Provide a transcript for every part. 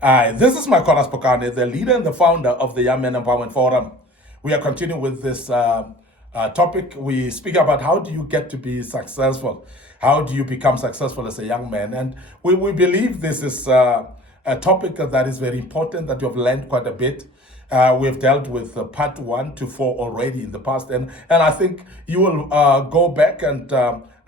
This is MIcornus Phokane, the leader and the founder of the Young Men Empowerment Forum. We are continuing with this topic. We speak about how do you get to be successful? How do you become successful as a young man? And we believe this is a topic that is very important, that you've learned quite a bit. We've dealt with part 1 to 4 already in the past. And I think you will go back and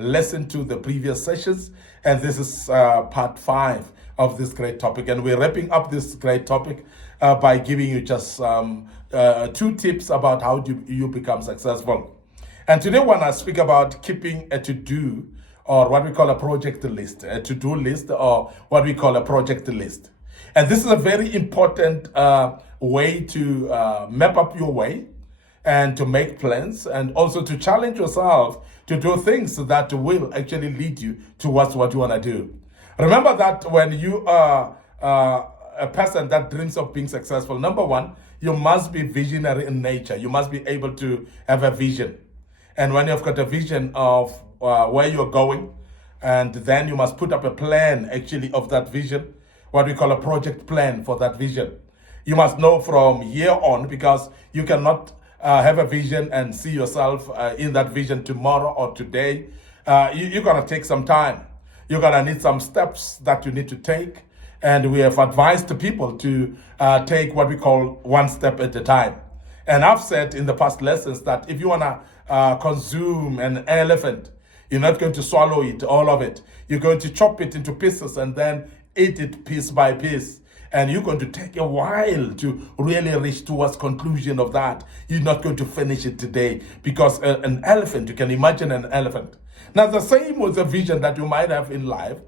listen to the previous sessions. And this is part 5 of this great topic, and we're wrapping up this great topic by giving you just 2 tips about how do you become successful. And today, when I speak about keeping a to-do, or what we call a project list, a to-do list, or what we call a project list. And this is a very important way to map up your way and to make plans, and also to challenge yourself to do things that will actually lead you towards what you want to do. Remember that when you are a person that dreams of being successful, number 1, you must be visionary in nature. You must be able to have a vision. And when you've got a vision of where you're going, and then you must put up a plan actually of that vision, what we call a project plan for that vision. You must know from here on, because you cannot have a vision and see yourself in that vision tomorrow or today. You're going to take some time. You're going to need some steps that you need to take. And we have advised people to take what we call one step at a time. And I've said in the past lessons that if you want to consume an elephant, you're not going to swallow it, all of it. You're going to chop it into pieces and then eat it piece by piece. And you're going to take a while to really reach towards conclusion of that. You're not going to finish it today, because an elephant, you can imagine an elephant. Now, the same with the vision that you might have in life.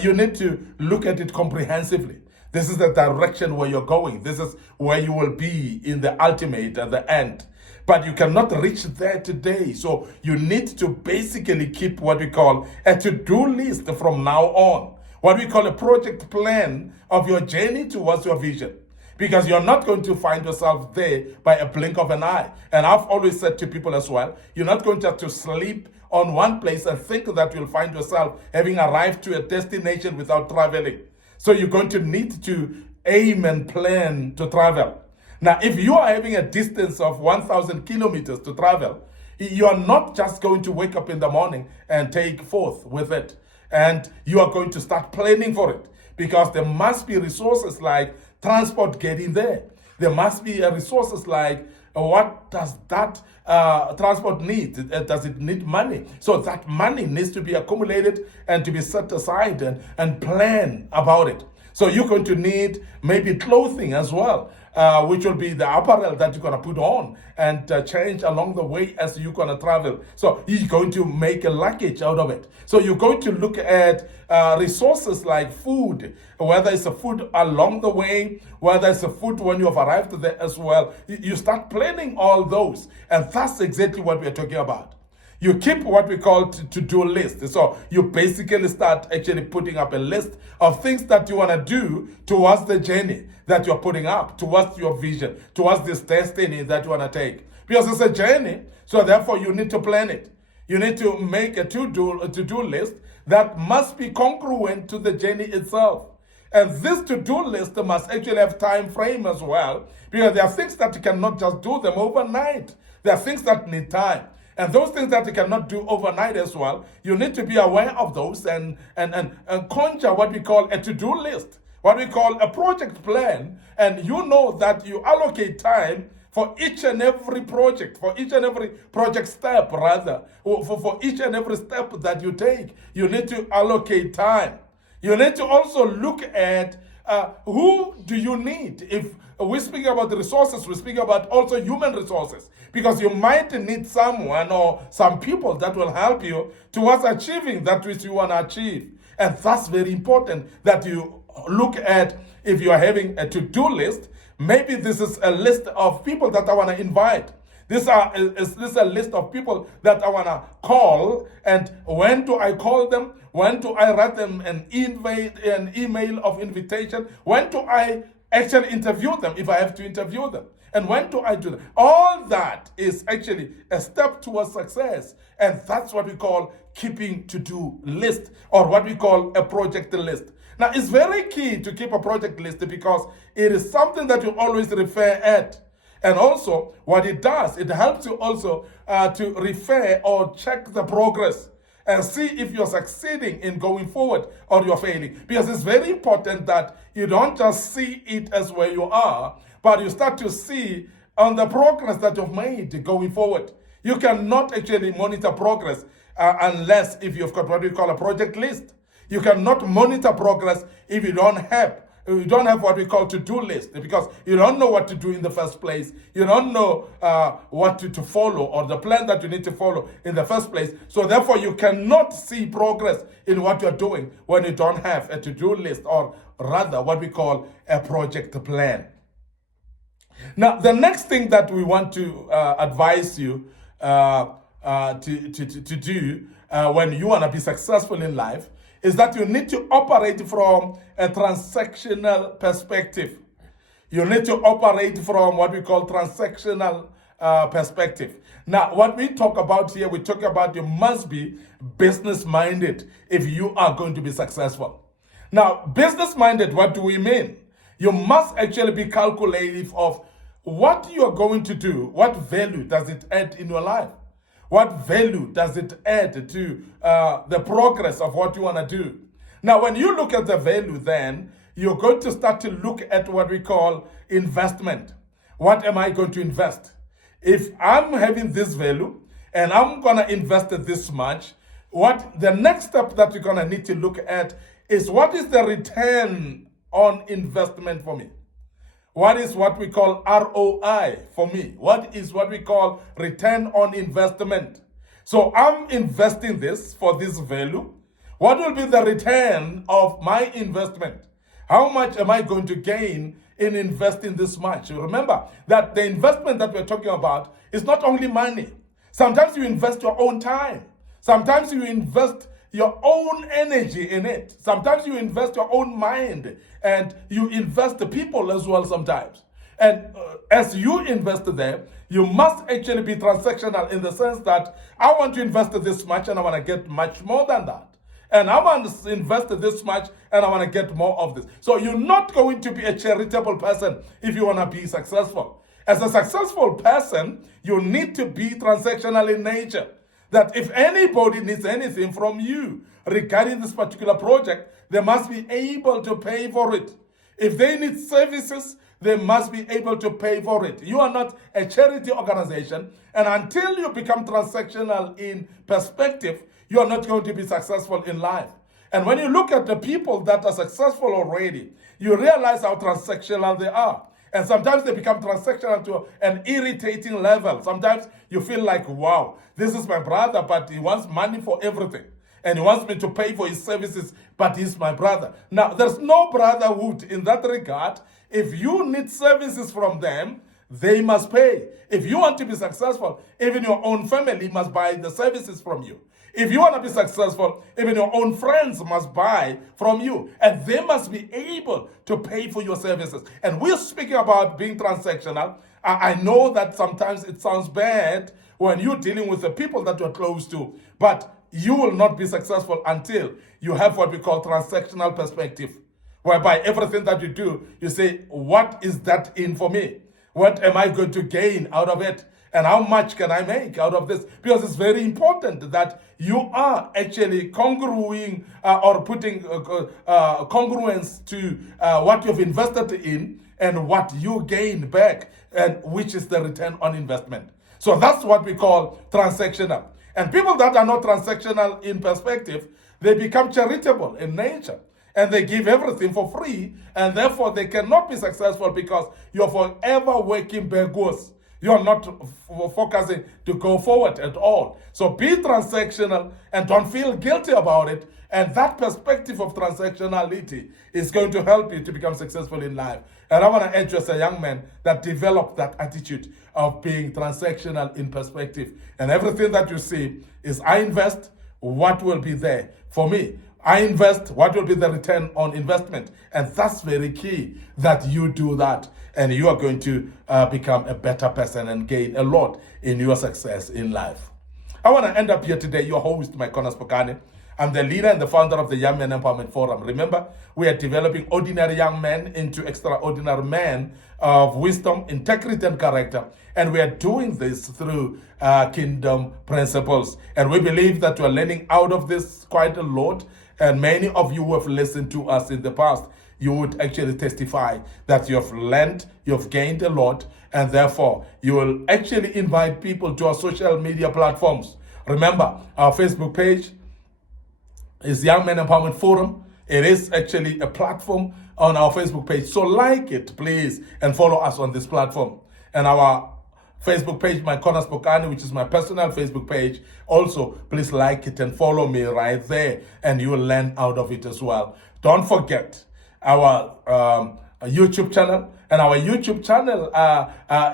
You need to look at it comprehensively. This is the direction where you're going. This is where you will be in the ultimate, at the end. But you cannot reach there today. So you need to basically keep what we call a to-do list from now on. What we call a project plan of your journey towards your vision. Because you're not going to find yourself there by a blink of an eye. And I've always said to people as well, you're not going to have to sleep on one place and think that you'll find yourself having arrived to a destination without traveling. So you're going to need to aim and plan to travel. Now, if you are having a distance of 1,000 kilometers to travel, you are not just going to wake up in the morning and take forth with it. And you are going to start planning for it, because there must be resources like transport getting there. There must be resources like what does that transport need? Does it need money? So that money needs to be accumulated and to be set aside and plan about it. So you're going to need maybe clothing as well, which will be the apparel that you're going to put on and change along the way as you're going to travel. So you're going to make a luggage out of it. So you're going to look at resources like food, whether it's a food along the way, whether it's a food when you have arrived there as well. You start planning all those. And that's exactly what we're talking about. You keep what we call to-do list. So you basically start actually putting up a list of things that you want to do towards the journey that you're putting up, towards your vision, towards this destiny that you want to take. Because it's a journey, so therefore you need to plan it. You need to make a to-do list that must be congruent to the journey itself. And this to-do list must actually have time frame as well, because there are things that you cannot just do them overnight. There are things that need time. And those things that you cannot do overnight as well, you need to be aware of those and conjure what we call a to-do list, what we call a project plan. And you know that you allocate time for each and every project, for each and every project step rather, for each and every step that you take. You need to allocate time. You need to also look at who do you need. If we speak about the resources, we speak about also human resources, because you might need someone or some people that will help you towards achieving that which you want to achieve. And that's very important that you look at. If you are having a to-do list, maybe this is a list of people that I want to invite. This is a list of people that I want to call. And when do I call them? When do I write them an email of invitation? When do I actually interview them if I have to interview them? And when do I do that? All that is actually a step towards success. And that's what we call keeping to-do list, or what we call a project list. Now, it's very key to keep a project list because it is something that you always refer at. And also, what it does, it helps you also to refer or check the progress and see if you're succeeding in going forward or you're failing. Because it's very important that you don't just see it as where you are, but you start to see on the progress that you've made going forward. You cannot actually monitor progress unless if you've got what we call a project list. You cannot monitor progress if you don't have what we call to-do list, because you don't know what to do in the first place. You don't know what to follow or the plan that you need to follow in the first place. So therefore, you cannot see progress in what you're doing when you don't have a to-do list, or rather what we call a project plan. Now, the next thing that we want to advise you to do when you want to be successful in life is that you need to operate from a transactional perspective. You need to operate from what we call transactional perspective. Now, what we talk about here, we talk about you must be business-minded if you are going to be successful. Now, business-minded, what do we mean? You must actually be calculative of what you are going to do. What value does it add in your life? What value does it add to the progress of what you want to do? Now, when you look at the value, then you're going to start to look at what we call investment. What am I going to invest? If I'm having this value and I'm going to invest this much, what the next step that you're going to need to look at is what is the return on investment for me? What is what we call ROI for me? What is what we call return on investment? So I'm investing this for this value. What will be the return of my investment? How much am I going to gain in investing this much? Remember that the investment that we're talking about is not only money. Sometimes you invest your own time. Sometimes you invest your own energy in it. Sometimes you invest your own mind, and you invest the people as well sometimes. And as you invest there, you must actually be transactional in the sense that I want to invest this much and I want to get much more than that. And I want to invest this much and I want to get more of this. So you're not going to be a charitable person if you want to be successful. As a successful person, you need to be transactional in nature. That if anybody needs anything from you regarding this particular project, they must be able to pay for it. If they need services, they must be able to pay for it. You are not a charity organization, and until you become transactional in perspective, you are not going to be successful in life. And when you look at the people that are successful already, you realize how transactional they are. And sometimes they become transactional to an irritating level. Sometimes you feel like, wow, this is my brother, but he wants money for everything. And he wants me to pay for his services, but he's my brother. Now, there's no brotherhood in that regard. If you need services from them, they must pay. If you want to be successful, even your own family must buy the services from you. If you want to be successful, even your own friends must buy from you. And they must be able to pay for your services. And we're speaking about being transactional. I know that sometimes it sounds bad when you're dealing with the people that you're close to, but you will not be successful until you have what we call transactional perspective, whereby everything that you do, you say, what is that in for me? What am I going to gain out of it? And how much can I make out of this? Because it's very important that you are actually congruing or putting congruence to what you've invested in and what you gain back, and which is the return on investment. So that's what we call transactional. And people that are not transactional in perspective, they become charitable in nature. And they give everything for free, and therefore they cannot be successful because you're forever working backwards. You're not focusing to go forward at all. So be transactional and don't feel guilty about it. And that perspective of transactionality is going to help you to become successful in life. And I want to urge you as a young man that develop that attitude of being transactional in perspective. And everything that you see is I invest, what will be there for me? I invest, what will be the return on investment? And that's very key that you do that. And you are going to become a better person and gain a lot in your success in life. I want to end up here today, your host, MIcornus Phokane. I'm the leader and the founder of the Young Men Empowerment Forum. Remember, we are developing ordinary young men into extraordinary men of wisdom, integrity, and character. And we are doing this through kingdom principles. And we believe that we are learning out of this quite a lot. And many of you who have listened to us in the past, you would actually testify that you have learned, you've gained a lot, and therefore you will actually invite people to our social media platforms. Remember, our Facebook page is Young Men Empowerment Forum. It is actually a platform on our Facebook page. So like it, please, and follow us on this platform. And our Facebook page, MIcornus Phokane, which is my personal Facebook page. Also, please like it and follow me right there, and you will learn out of it as well. Don't forget our YouTube channel. And our YouTube channel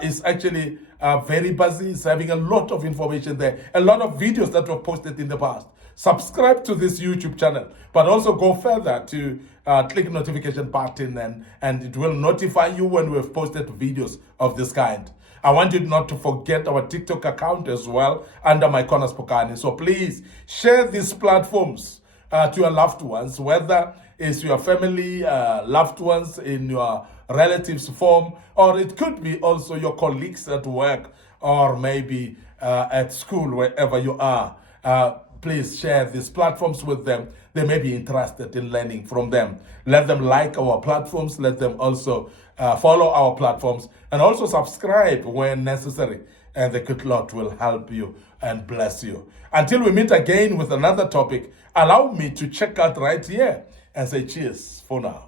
is actually very busy. It's having a lot of information there, a lot of videos that were posted in the past. Subscribe to this YouTube channel, but also go further to click notification button, and it will notify you when we've posted videos of this kind. I want you not to forget our TikTok account as well under MIcornus Phokane. So please share these platforms to your loved ones, whether it's your family, loved ones in your relatives' form, or it could be also your colleagues at work, or maybe at school, wherever you are. Please share these platforms with them. They may be interested in learning from them. Let them like our platforms. Let them also follow our platforms, and also subscribe when necessary. And the good Lord will help you and bless you. Until we meet again with another topic, allow me to check out right here and say cheers for now.